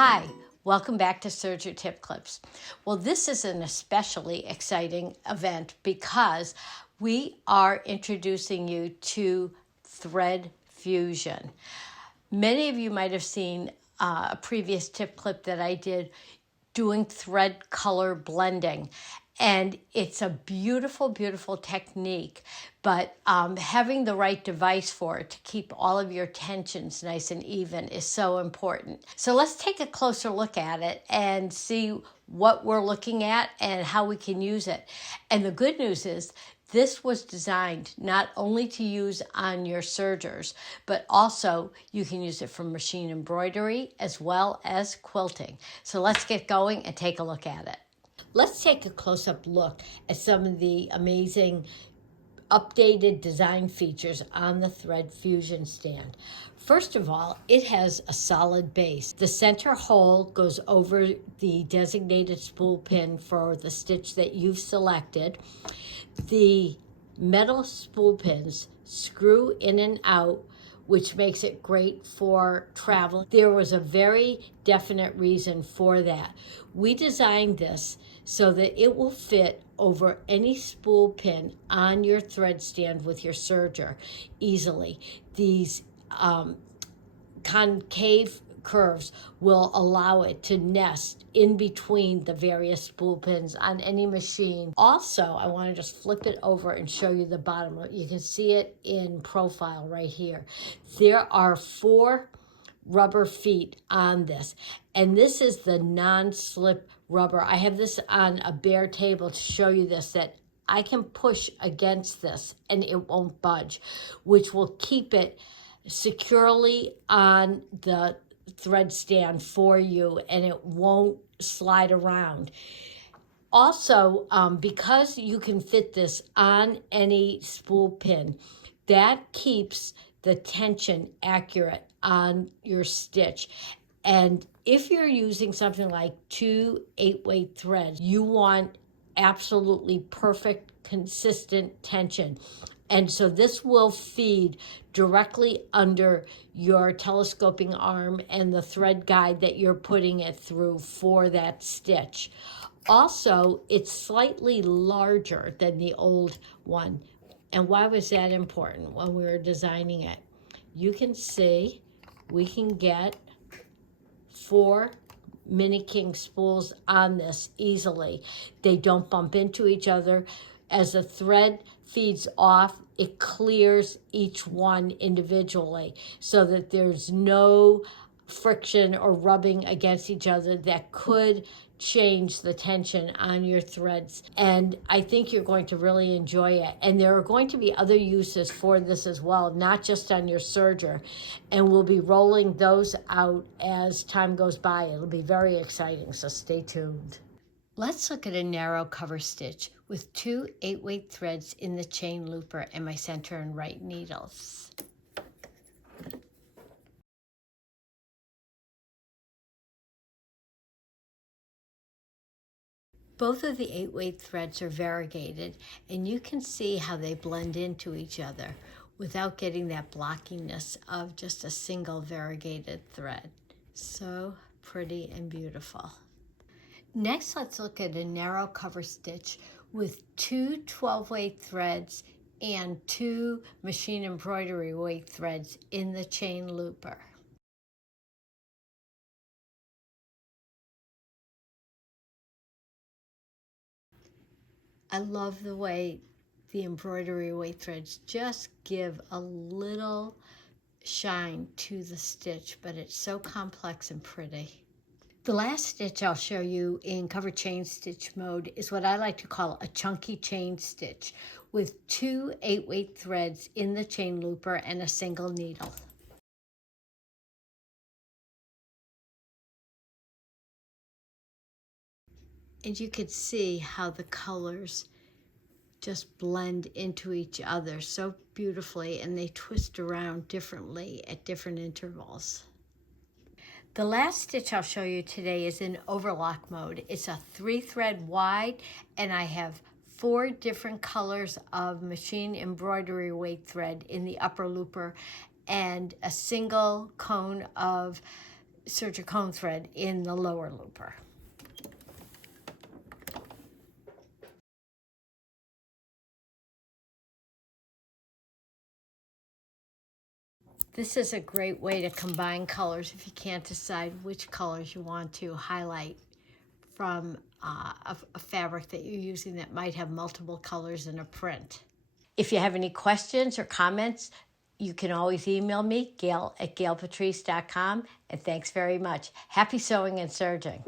Hi, welcome back to Serger Tip Clips. Well, this is an especially exciting event because we are introducing you to thread fusion. Many of you might have seen a previous tip clip that I did doing thread color blending. And it's a beautiful, beautiful technique, but having the right device for it to keep all of your tensions nice and even is so important. So let's take a closer look at it and see what we're looking at and how we can use it. And the good news is this was designed not only to use on your sergers, but also you can use it for machine embroidery as well as quilting. So let's get going and take a look at it. Let's take a close-up look at some of the amazing updated design features on the thread fusion stand. First of all, it has a solid base. The center hole goes over the designated spool pin for the stitch that you've selected. The metal spool pins screw in and out, which makes it great for travel. There was a very definite reason for that. We designed this so that it will fit over any spool pin on your thread stand with your serger easily. These concave curves will allow it to nest in between the various spool pins on any machine. Also, I want to just flip it over and show you the bottom. You can see it in profile right here. There are 4 rubber feet on this, and this is the non-slip rubber. I have this on a bare table to show you this, that I can push against this and it won't budge, which will keep it securely on the thread stand for you and it won't slide around. Also, because you can fit this on any spool pin, that keeps the tension accurate on your stitch. And if you're using something like 2 8-weight threads, you want absolutely perfect, consistent tension. And so this will feed directly under your telescoping arm and the thread guide that you're putting it through for that stitch. Also, it's slightly larger than the old one. And why was that important when we were designing it? You can see we can get 4 Mini King spools on this easily. They don't bump into each other. As the thread feeds off, it clears each one individually so that there's no friction or rubbing against each other that could change the tension on your threads. And I think you're going to really enjoy it. And there are going to be other uses for this as well, not just on your serger. And we'll be rolling those out as time goes by. It'll be very exciting, so stay tuned. Let's look at a narrow cover stitch with 2 8-weight threads in the chain looper and my center and right needles. Both of the 8-weight threads are variegated, and you can see how they blend into each other without getting that blockiness of just a single variegated thread. So pretty and beautiful. Next, let's look at a narrow cover stitch with 2 12-weight threads and 2 machine embroidery weight threads in the chain looper. I love the way the embroidery weight threads just give a little shine to the stitch, but it's so complex and pretty. The last stitch I'll show you in cover chain stitch mode is what I like to call a chunky chain stitch with 2 8-weight threads in the chain looper and a single needle. And you can see how the colors just blend into each other so beautifully, and they twist around differently at different intervals. The last stitch I'll show you today is in overlock mode. It's a 3-thread wide, and I have 4 different colors of machine embroidery weight thread in the upper looper and a single cone of Serger comb thread in the lower looper. This is a great way to combine colors if you can't decide which colors you want to highlight from a fabric that you're using that might have multiple colors in a print. If you have any questions or comments, you can always email me, gail@gailpatrice.com. And thanks very much. Happy sewing and serging.